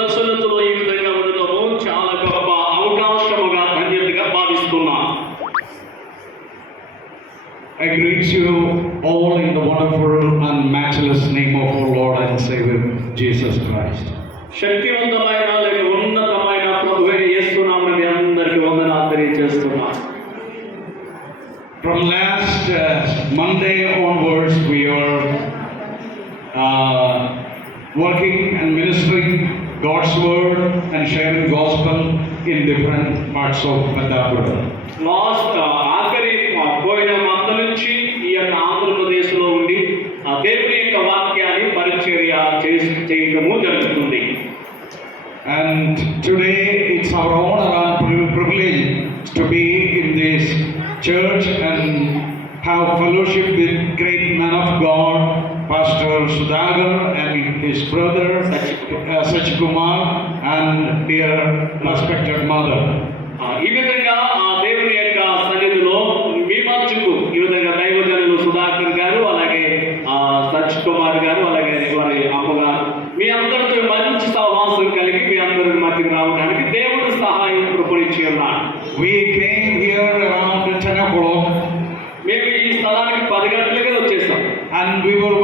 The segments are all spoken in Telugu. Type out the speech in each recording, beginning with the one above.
ప్రసన్నతలో ఈ విధంగా ఉండటము చాలా గొప్ప అవకాశముగా ధన్యతగా భావిస్తున్నాను. I greet you all in the wonderful and matchless name of our Lord and Savior Jesus Christ. శక్తివంతమైన లేక ఉన్నతమైన ప్రభువైన యేసు నామమున మీ అందరికీ వందనాలు తెలియజేస్తున్నాను. From last Monday onwards, we are working and ministering God's word and sharing gospel in different parts of Madhapura. ఆఖరి పోయిన మంత నుంచి ఈ యొక్క ఆంధ్రప్రదేశ్లో ఉండి దేవుని యొక్క వాక్యాన్ని పరిచర్య చేయటము జరుగుతుంది. And today it's our honor and privilege to be in this church and have fellowship with great man of God, Pastor Sudhagar and his brother Sachkumar and dear respected mother. ఈ విధంగా దేవుని యొక్క సన్నిధిలో మీ మధ్యకు ఈ విధంగా దైవజనులు సుధాకర్ గారు, అలాగే సచ్కుమార్ గారు, అలాగే వారి అమ్మగారు, మీ అందరితో మంచి సహవాసం కలిగి మీ అందరి మధ్యకు రావడానికి దేవుడు సహాయం కృపణించి ఉన్నారు. We came here around 10 o'clock. మేము ఈ స్థలానికి 10 గంటలకే వచ్చేసాం. And we were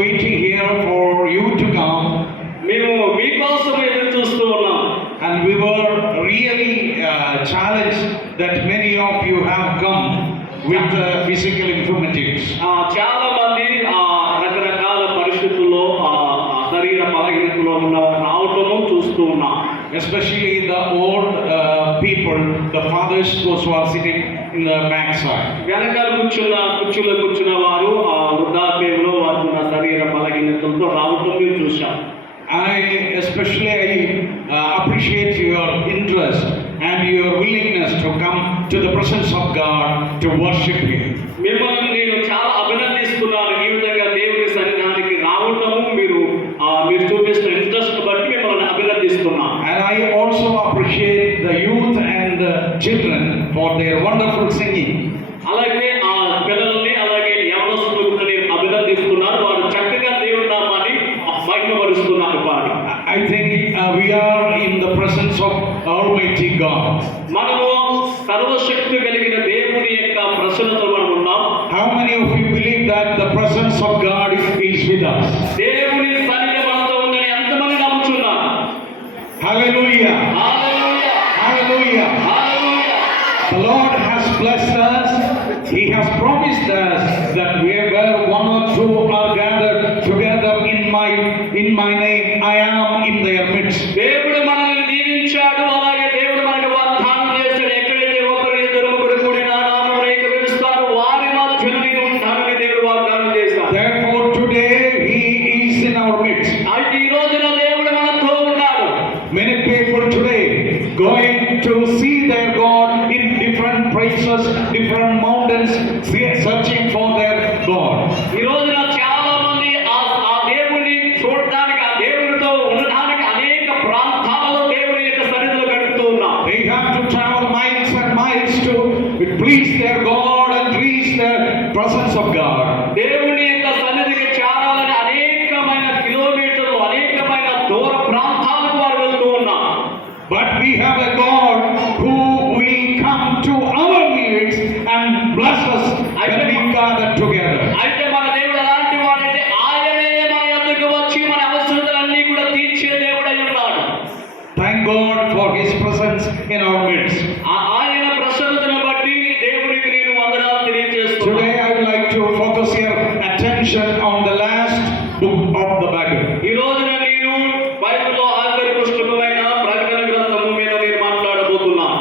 waiting here for you to come. మేము మీకోసం ఎదురు చూస్తూ ఉన్నాం. And we were really challenged that many of you have come with physical infirmities. చాలా మంది రకరకాల పరిస్థితుల్లో శరీర బలహీనతలో ఉన్నవారు రావటము చూస్తూ ఉన్నాం. Especially the old people, the fathers, those who are sitting in the back side. వెనకాల కుర్చీలో కూర్చున్న వారు వృద్ధాప్యంలో వారు ఉన్న శరీర బలహీనతలతో రావటం చూశాం. I especially appreciate your interest and your willingness to come to the presence of God to worship Him. మిమ్మల్ని నేను చాలా అభినందిస్తున్నాను. ఈ విధంగా దేవుని సన్నిధానానికి రావటము మీరు చూపిస్తున్న ఇంట్రెస్ట్ బట్టి మిమ్మల్ని అభినందిస్తున్నాను. And I also appreciate the youth and the children for their wonderful singing. అలాగే ఆ పిల్లల్ని అలాగే యవనస్తులను నేను అభినందిస్తున్నాను. వారు చక్కగా దేవుని నామాన్ని మహిమపరుస్తున్నారు పాడి. I think we are in the presence of Almighty God. మనము సర్వశక్తి కలిగిన దేవుని యొక్క ప్రసన్నతలో మనం ఉన్నాం. How many of you believe that the presence of God is with us? దేవుని సన్నిధి మనతో ఉందని ఎంతమంది నమ్ముతున్నారు? Hallelujah. Hallelujah. Hallelujah. Hallelujah. The Lord has blessed us. He has promised us that where one or two are gathered together in my name, I am in their midst. దేవుడు మనల్ని దీవించాడు. అలాగే దేవుడు మనకు వాగ్దానం చేశాడు. ఎక్కడైతే ఒకరు ఇద్దరు ముగ్గురు కూడి నా నామమున ఏకీభవిస్తారు వారి మధ్యన నేను ఉంటానని దేవుడు వాగ్దానం చేశాడు. Therefore today He is in our midst. అయితే ఈ రోజున దేవుడు మనతో ఉన్నాడు. Many people today going to see their God in different places, different mountains, searching for their God. ఈ రోజున చాలా మంది ఆ దేవుని చూడడానికి, ఆ దేవునితో ఉండడానికి అనేక ప్రాంతాలలో దేవుని యొక్క సన్నిధిలో గడుపుతూ ఉన్నారు. They have to travel miles and miles to please their God and reach the presence of God. దేవుని యొక్క సన్నిధికి చేరాలని అనేకమైన కిలోమీటర్లు, అనేకమైన దూర ప్రాంతాలకు వారు వెళ్తూ ఉన్నారు. But we have a God who will come to our needs and bless us when we gather together. అయితే మన దేవుడు ఎలాంటి వాడంటే ఆయనే మన యొద్దకు వచ్చి మన అవసరతలన్నీ కూడా తీర్చే దేవుడై ఉన్నాడు. Thank God for His presence in our midst. ఆయన ప్రసన్నతను బట్టి దేవునికి నేను వందనాలు తెలియజేస్తున్నాను. Today I would like to focus your attention on the last book of the Bible. ఈ రోజున నేను బైబిల్లో ఆఖరి పుస్తకమైన ప్రకటన గ్రంథము మీద నేను మాట్లాడబోతున్నాను.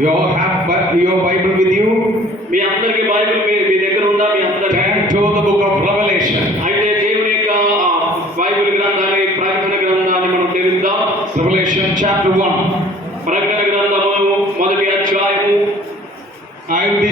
You all have your Bible with you? మీ అందరికీ బైబిల్ మీ దగ్గర ఉందా? మీ అందరికీ Turn to the book of Revelation. అయితే దేవుని యొక్క బైబిల్ గ్రంథాన్ని, ప్రకటన గ్రంథాన్ని మనం తెరుద్దాం. Revelation chapter 1. ప్రకటన గ్రంథము 1వ అధ్యాయము. I will be